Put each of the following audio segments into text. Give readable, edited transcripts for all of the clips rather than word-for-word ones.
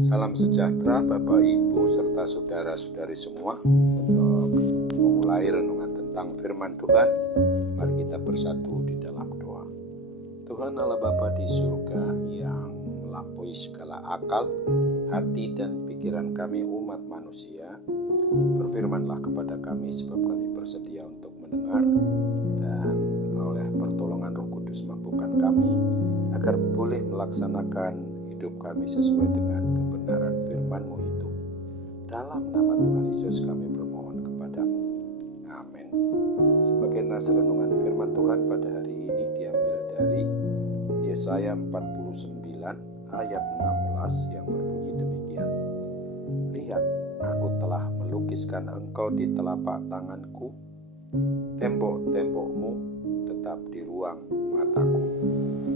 Salam sejahtera Bapak Ibu serta saudara-saudari semua. Untuk memulai renungan tentang firman Tuhan, mari kita bersatu di dalam doa. Tuhan Allah Bapa di surga yang melampaui segala akal, hati dan pikiran kami umat manusia, berfirmanlah kepada kami sebab kami bersedia untuk mendengar, dan oleh pertolongan Roh Kudus mampukan kami agar boleh melaksanakan hidup kami sesuai dengan kebenaran firman-Mu itu. Dalam nama Tuhan Yesus kami bermohon kepadamu. Amin. Sebagai nas renungan firman Tuhan pada hari ini diambil dari Yesaya 49 ayat 16 yang berbunyi demikian. Lihat, aku telah melukiskan engkau di telapak tanganku, tembok-tembokmu tetap di ruang mataku.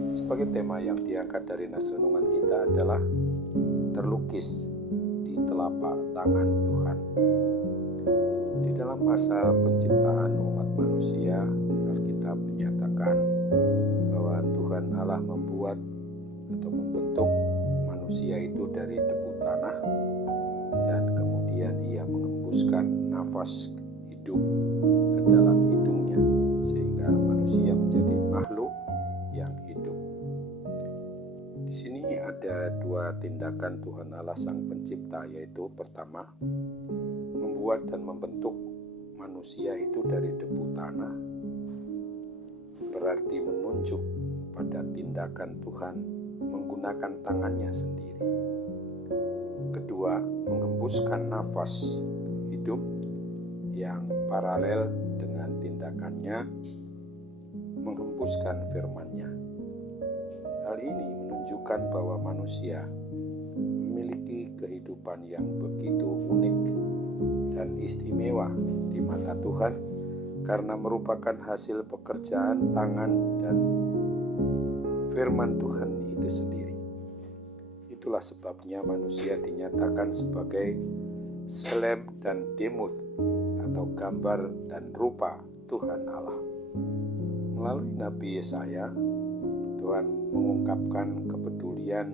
Sebagai tema yang diangkat dari nas renungan kita adalah terlukis di telapak tangan Tuhan. Di dalam masa penciptaan umat manusia, Alkitab menyatakan bahwa Tuhan Allah membuat atau membentuk manusia itu dari debu tanah, dan kemudian Ia mengembuskan nafas hidup ke dalam hidungnya sehingga manusia menjadi makhluk yang hidup. Di sini ada dua tindakan Tuhan Allah Sang Pencipta, yaitu pertama, membuat dan membentuk manusia itu dari debu tanah, berarti menunjuk pada tindakan Tuhan menggunakan tangannya sendiri. Kedua, mengembuskan nafas hidup yang paralel dengan tindakannya menghembuskan firman-Nya. Hal ini menunjukkan bahwa manusia memiliki kehidupan yang begitu unik dan istimewa di mata Tuhan karena merupakan hasil pekerjaan tangan dan firman Tuhan itu sendiri. Itulah sebabnya manusia dinyatakan sebagai selem dan demuth atau gambar dan rupa Tuhan Allah. Melalui Nabi Yesaya, Tuhan mengungkapkan kepedulian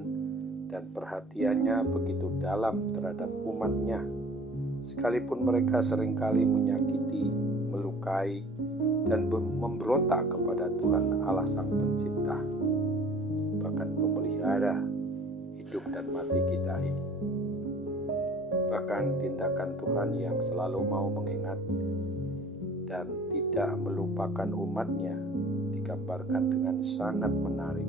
dan perhatiannya begitu dalam terhadap umat-Nya, sekalipun mereka seringkali menyakiti, melukai, dan memberontak kepada Tuhan Allah Sang Pencipta, bahkan pemelihara hidup dan mati kita ini. Bahkan tindakan Tuhan yang selalu mau mengingat dan tidak melupakan umat-Nya digambarkan dengan sangat menarik.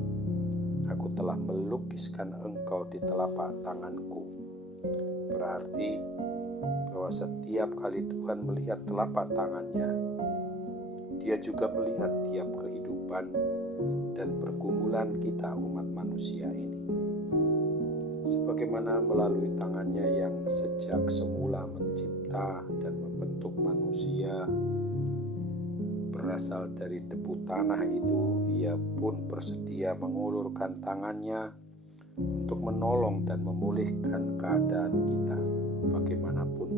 Aku telah melukiskan engkau di telapak tanganku. Berarti bahwa setiap kali Tuhan melihat telapak tangannya, Dia juga melihat tiap kehidupan dan pergumulan kita umat manusia ini. Sebagaimana melalui tangannya yang sejak semula mencipta dan membentuk manusia berasal dari debu tanah itu, Ia pun bersedia mengulurkan tangannya untuk menolong dan memulihkan keadaan kita bagaimanapun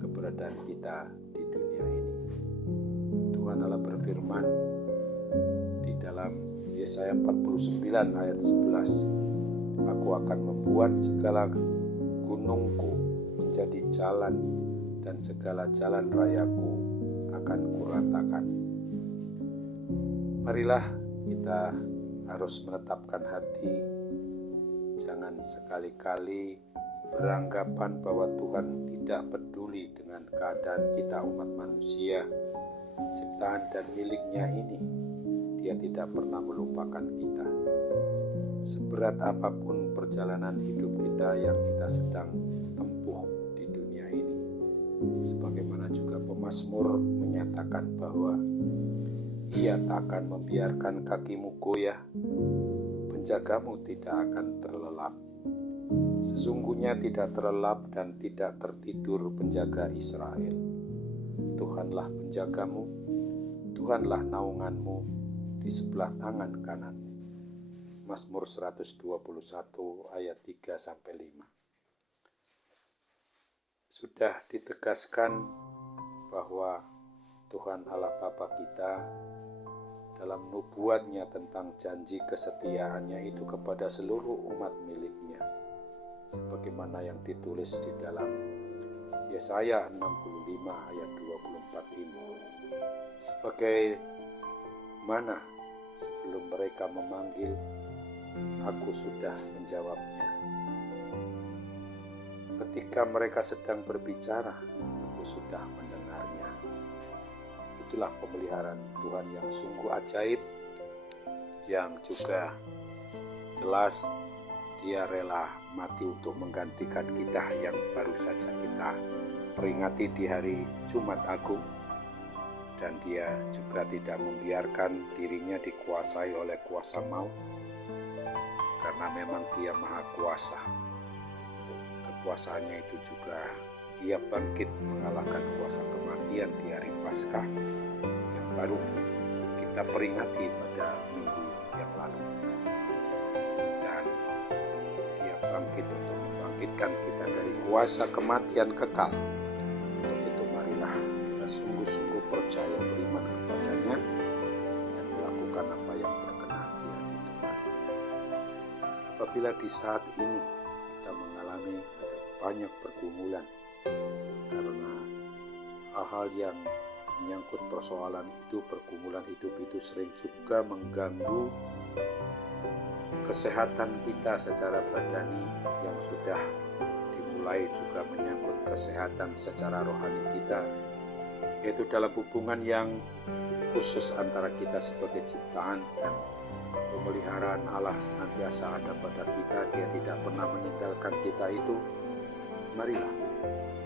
keberadaan kita di dunia ini. Tuhan Allah berfirman di dalam Yesaya 49 ayat 11, Aku akan membuat segala gunungku menjadi jalan dan segala jalan rayaku akan kuratakan. Marilah kita harus menetapkan hati, jangan sekali-kali beranggapan bahwa Tuhan tidak peduli dengan keadaan kita umat manusia, ciptaan dan milik-Nya ini. Dia tidak pernah melupakan kita. Seberat apapun perjalanan hidup kita yang kita sedang tempuh di dunia ini, sebagaimana juga pemazmur menyatakan bahwa Ia tak akan membiarkan kakimu goyah, penjagamu tidak akan terlelap. Sesungguhnya tidak terlelap dan tidak tertidur penjaga Israel. Tuhanlah penjagamu, Tuhanlah naunganmu di sebelah tangan kanan. Mazmur 121 ayat 3-5. Sudah ditegaskan bahwa Tuhan Allah Bapa kita dalam nubuatnya tentang janji kesetiaannya itu kepada seluruh umat miliknya, sebagaimana yang ditulis di dalam Yesaya 65 ayat 24 ini. Sebagaimana sebelum mereka memanggil, aku sudah menjawabnya. Ketika mereka sedang berbicara, aku sudah mendengarnya. Itulah pemeliharaan Tuhan yang sungguh ajaib, yang juga jelas Dia rela mati untuk menggantikan kita yang baru saja kita peringati di hari Jumat Agung. Dan Dia juga tidak membiarkan dirinya dikuasai oleh kuasa maut, karena memang Dia maha kuasa. Kekuasaannya itu juga Ia bangkit mengalahkan kuasa kematian di hari Paskah yang baru kita peringati pada minggu yang lalu. Dan Dia bangkit untuk membangkitkan kita dari kuasa kematian kekal. Untuk itu marilah kita sungguh-sungguh percaya, beriman kepadanya, dan melakukan apa yang berkenan di hati Tuhan. Apabila di saat ini kita mengalami ada banyak pergumulan karena hal-hal yang menyangkut persoalan hidup, pergumulan hidup itu sering juga mengganggu kesehatan kita secara badani, yang sudah dimulai juga menyangkut kesehatan secara rohani kita, yaitu dalam hubungan yang khusus antara kita sebagai ciptaan dan pemeliharaan Allah senantiasa ada pada kita. Dia tidak pernah meninggalkan kita itu. Marilah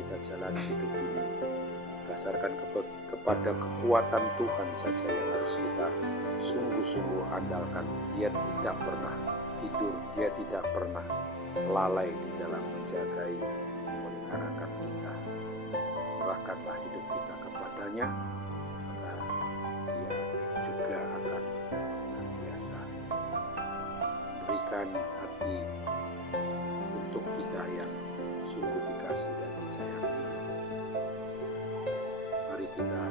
kita jalani hidup ini berdasarkan kepada kekuatan Tuhan saja yang harus kita sungguh-sungguh andalkan. Dia tidak pernah tidur, Dia tidak pernah lalai di dalam menjagai, memeliharakan kita. Serahkanlah hidup kita kepadanya, maka Dia juga akan senantiasa memberikan hati untuk kita yang sungguh dikasih dan disayangi ini. Mari kita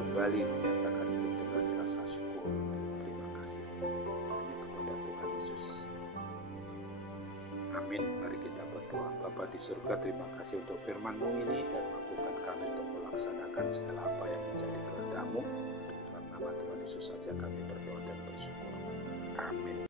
kembali menyatakan hidup dengan rasa syukur dan terima kasih hanya kepada Tuhan Yesus. Amin. Mari kita berdoa. Bapa di surga, terima kasih untuk firman-Mu ini, dan mampukan kami untuk melaksanakan segala apa yang menjadi kehendak-Mu. Dalam nama Tuhan Yesus saja kami berdoa dan bersyukur. Amin.